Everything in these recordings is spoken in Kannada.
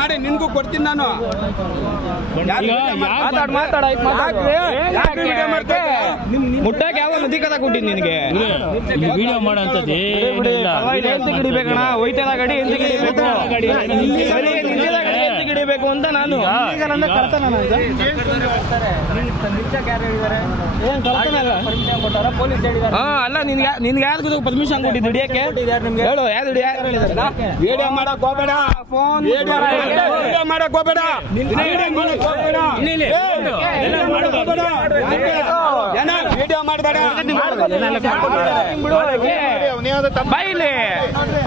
ಮಾಡಿ ನಿನ್ಗೂ ಕೊಡ್ತೀನಿ ನಾನು. ಮುಟ್ಟಕ್ಕೆ ಯಾವ ಅಧಿಕಾರ ಕೊಟ್ಟಿನಿ ನಿನಗೆ? ವಿಡಿಯೋ ಮಾಡೋಂಥದ್ದು ಎಂತ ಗಿಡಿಬೇಕಣ್ಣ? ಹೋಯ್ತದ ಗಾಡಿ ಎಂತ ಗಿಡಿಬೇಕು? ಸರಿ ನಿಂತಿದ ಗಾಡಿ ಎಂತ ಗಿಡಿಬೇಕು ಅಂತ ನಾನು ಅಲ್ಲ ನಿನ್ಗೆ ಯಾರು ಪರ್ಮಿಷನ್ ಕೊಟ್ಟಿದ್ದು ಹಿಡಿಯಕ್ಕೆ? ಹೇಳು ಯಾರು ವಿಡಿಯೋ ಮಾಡಕ್ ಹೋಗ್ಬೇಡ, ಫೋನ್ ವಿಡಿಯೋ ಮಾಡಕ್ ಹೋಗ್ಬೇಡ, ವಿಡಿಯೋ ಮಾಡಬೇಡ. ಬಾಯಿಲಿ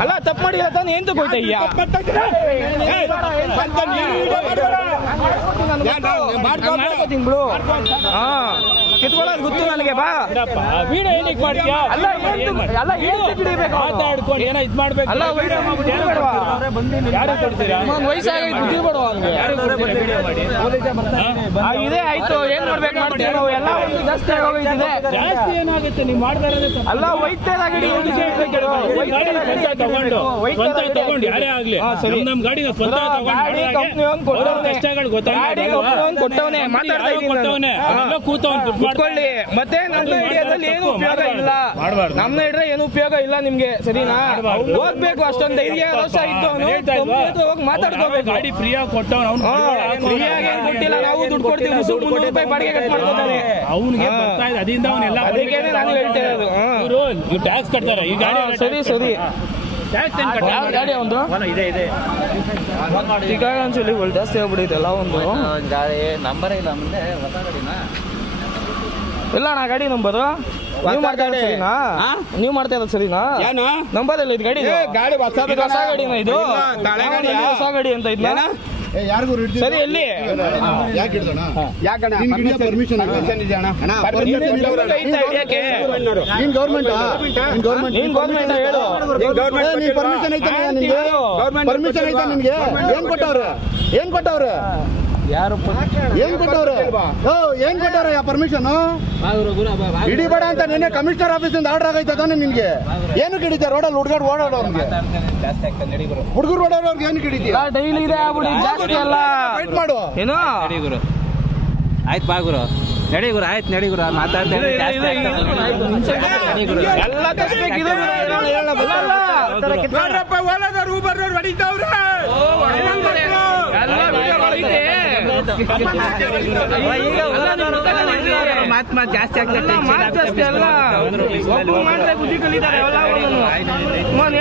ಅಲ್ಲ ತಪ್ಪು ಮಾಡಿಲ್ಲ ತಾನು ಎಂತ ಹೋಯ್ತಯ್ಯ? ಮಾಡ್ಕೋತೀನಿ ಬಿಡು. ಹಾ ಕಿತ್ಕೊಳ್ಳೋದು ಗೊತ್ತು ನನಗೆ. ಬಾ ವಿಡಿಯೋ ಏನಕ್ಕೆ ಮಾಡ್ತೀಯಾ? ಅಲ್ಲ ಮಾತಾಡ್ಕೊಂಡು ಏನೋ ಇದು ಮಾಡ್ಬೇಕು. ಅಲ್ಲ ಯಾರು ಕೊಡ್ತೀರಾ? ವಯಸ್ಸಾಗಿ ಬುದ್ಧಿ ಬೇಡವಾ? ಇದೇ ಆಯ್ತು, ಏನ್ ಮಾಡ್ಬೇಕು ಮಾಡ್ತೀವಿ ನಾವು. ಎಲ್ಲ ಒಂದು ಜಾಸ್ತಿ ಆಗೋಗಿದೆ. ಜಾಸ್ತಿ ಏನಾಗುತ್ತೆ ನೀವು ಮಾಡ್ತಾ ಇರೋದು? ಅಲ್ಲ ವೈದ್ಯದ ಗಾಡಿ ತಗೊಂಡು ಯಾರೇ ಆಗ್ಲಿ ನಮ್ ಗಾಡಿ ಕೊಟ್ಟವನೇ ಮಾತಾಡ್ತಾವನೆ ಕೂತ್ಕೊಳ್ಳಿ. ಮತ್ತೆ ನಮ್ಮ ಏರಿಯಾದಲ್ಲಿ ಏನು ಉಪಯೋಗ ಇಲ್ಲ, ನಮ್ಮ ಹಿಡ್ರೆ ಏನು ಉಪಯೋಗ ಇಲ್ಲ ನಿಮ್ಗೆ. ಸರಿನಾ? ಹೋಗ್ಬೇಕು ಅಷ್ಟೊಂದು ಧೈರ್ಯ ರೋಷ ಇದ್ದು ಹೋಗಿ ಮಾತಾಡ್ಕೋಬೇಕು. ಗಾಡಿ ಫ್ರೀಯಾಗಿ ಕೊಟ್ಟವನು ಫ್ರೀಯಾಗಿ ಏನ್ ಕೊಟ್ಟಿಲ್ಲ, ನಾವು ದುಡ್ಡು ಕೊಡ್ತೀವಿ. ₹300 ಬಾಡಿಗೆ ಕಟ್ ಮಾಡ್ಕೊತಾನೆ ಅವ್ನಿಗೆ ಬರ್ತಾ ಇದೆ. ಅದರಿಂದ ಅವನ್ನೆಲ್ಲ ಅದಕ್ಕೆ ನಾನು ಹೇಳ್ತಾ ಇರೋದು. ಇವ್ರು ಟ್ಯಾಕ್ಸ್ ಕಟ್ತಾರೆ ಈ ಗಾಡಿ. ಸರಿ ಗಾಡಿ ಒಂದು ಈಗ ಒಂದ್ಸಲಿ ಜಾಸ್ತಿ ಆಗ್ಬಿಡೈತೆ ಎಲ್ಲ ಒಂದು ನಂಬರ್ ಇಲ್ಲ ಮುಂದೆ ಹೊಸ ಗಾಡಿನ ಇಲ್ಲ ನಾ ಗಾಡಿ ನಂಬರು ನೀವು ಮಾಡ್ತಾ ಇರೋದು ಸರಿನಾ? ನೀವು ಮಾಡ್ತಾ ಇರೋದು ಸರಿನಾ? ಏನು ನಂಬರ್ ಇಲ್ಲ ಇದು ಗಾಡಿ? ಗಾಡಿ ಹೊಸ ಗಾಡಿನ ಇದು? ಹೊಸ ಗಾಡಿ ಅಂತ ಇದ್ನ ಸರಿ. ಎಲ್ಲಿ ಗೌರ್ಮೆಂಟ್ ಹೇಳು. ಪರ್ಮಿಷನ್ ಐತಾ ನಿನ್ಗೆ? ಏನ್ ಕೊಟ್ಟವ್ರೆ ಯಾರು ಏನ್ ಕೊಟ್ಟವ್ರೆ? ಏನ್ ಕೊಟ್ಟವ್ರೆ ಯಾ ಪರ್ಮಿಷನ್? ಹಿಡಿಬೇಡ ಅಂತ ನಿನ್ನೆ ಕಮಿಷನರ್ ಆಫೀಸಿಂದ ಆರ್ಡರ್ ಆಗೈತೆ ತಾನೆ ನಿನ್ಗೆ? ಏನಕ್ಕೆ ಹಿಡಿತ? ರೋಡಲ್ಲಿ ಹುಡುಗಾಡ್ ಓಡಾಡೋರ್ಗೆ, ಹುಡುಗರು ಓಡಾಡೋರ್ಗೆ ಏನಕ್ಕೆ ಹಿಡಿತೀಯ? ಡೈಲಿ ಇದೆ ಜಾಸ್ತಿ ಅಲ್ಲ. ಫೈಟ್ ಮಾಡು. ಏನು ಆಯ್ತು ಬಾ ಗುರು, ನಡಿ ಗುರು. ಆಯ್ತು ನಡಿ ಗುರು, ಮಾತಾಡ್ತೇವೆ. ಎಲ್ಲ ತಸ್ಬೇಕಿದೆ. ಜಾಸ್ತಿ ಆಗ್ತದೆ. ಬುದ್ಧಿ ಕಲಿತಾರೆ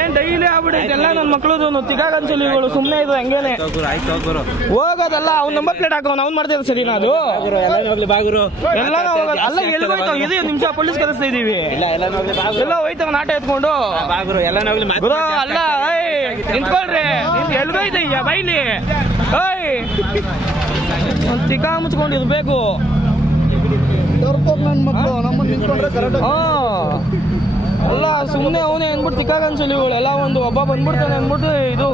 ಏನ್ ಡೈಲಿ ಆಗ್ಬಿಡೈತೆ ಎಲ್ಲ ನನ್ನ ಮಕ್ಳದು ತಿಗಾಗ ಅನ್ಸಲಿಗಳು. ಸುಮ್ನೆ ಇದು ಹಂಗೇನೆ ಹೋಗೋದಲ್ಲ. ಅವ್ನ ನಂಬರ್ ಪ್ಲೇಟ್ ಹಾಕೋನ್ ಅವ್ನ್ ಮಾಡ್ತಾ ಸರಿನಾ? ಅದು ಎಲ್ಲ ಅಲ್ಲ ಎಲ್ಗೋಯ್ತಾವ. ಇದೇ ನಿಮಿಷ ಪೊಲೀಸ್ ಕರೆಸ್ತಾ ಇದೀವಿ. ಎಲ್ಲ ಹೋಯ್ತಾವ ನಾಟ ಎತ್ಕೊಂಡು. ಅಲ್ಲ ನಿಂತ್ಕೊಳ್ರಿ, ಎಲ್ಗೋಯ್ತಯ್ಯ ಬೈಲಿ. ಚಿಕ್ಕ ಮುಚ್ಕೊಂಡಿರ್ಬೇಕು. ನನ್ ಮಕ್ಕಳು ನಮ್ಮನ್ನ ನಿಂತ್ಕೊಂಡ್ರೆ ಕರೆಕ್ಟ್. ಅಲ್ಲ ಸುಮ್ನೆ ಅವನೇ ಅನ್ಬಿಟ್ಟು ತಿಕ್ಕಾಗ ಅನ್ಸಲಿ ಇವಳು. ಎಲ್ಲ ಒಂದು ಒಬ್ಬ ಬಂದ್ಬಿಡ್ತಾನೆ ಅನ್ಬಿಟ್ಟು ಇದು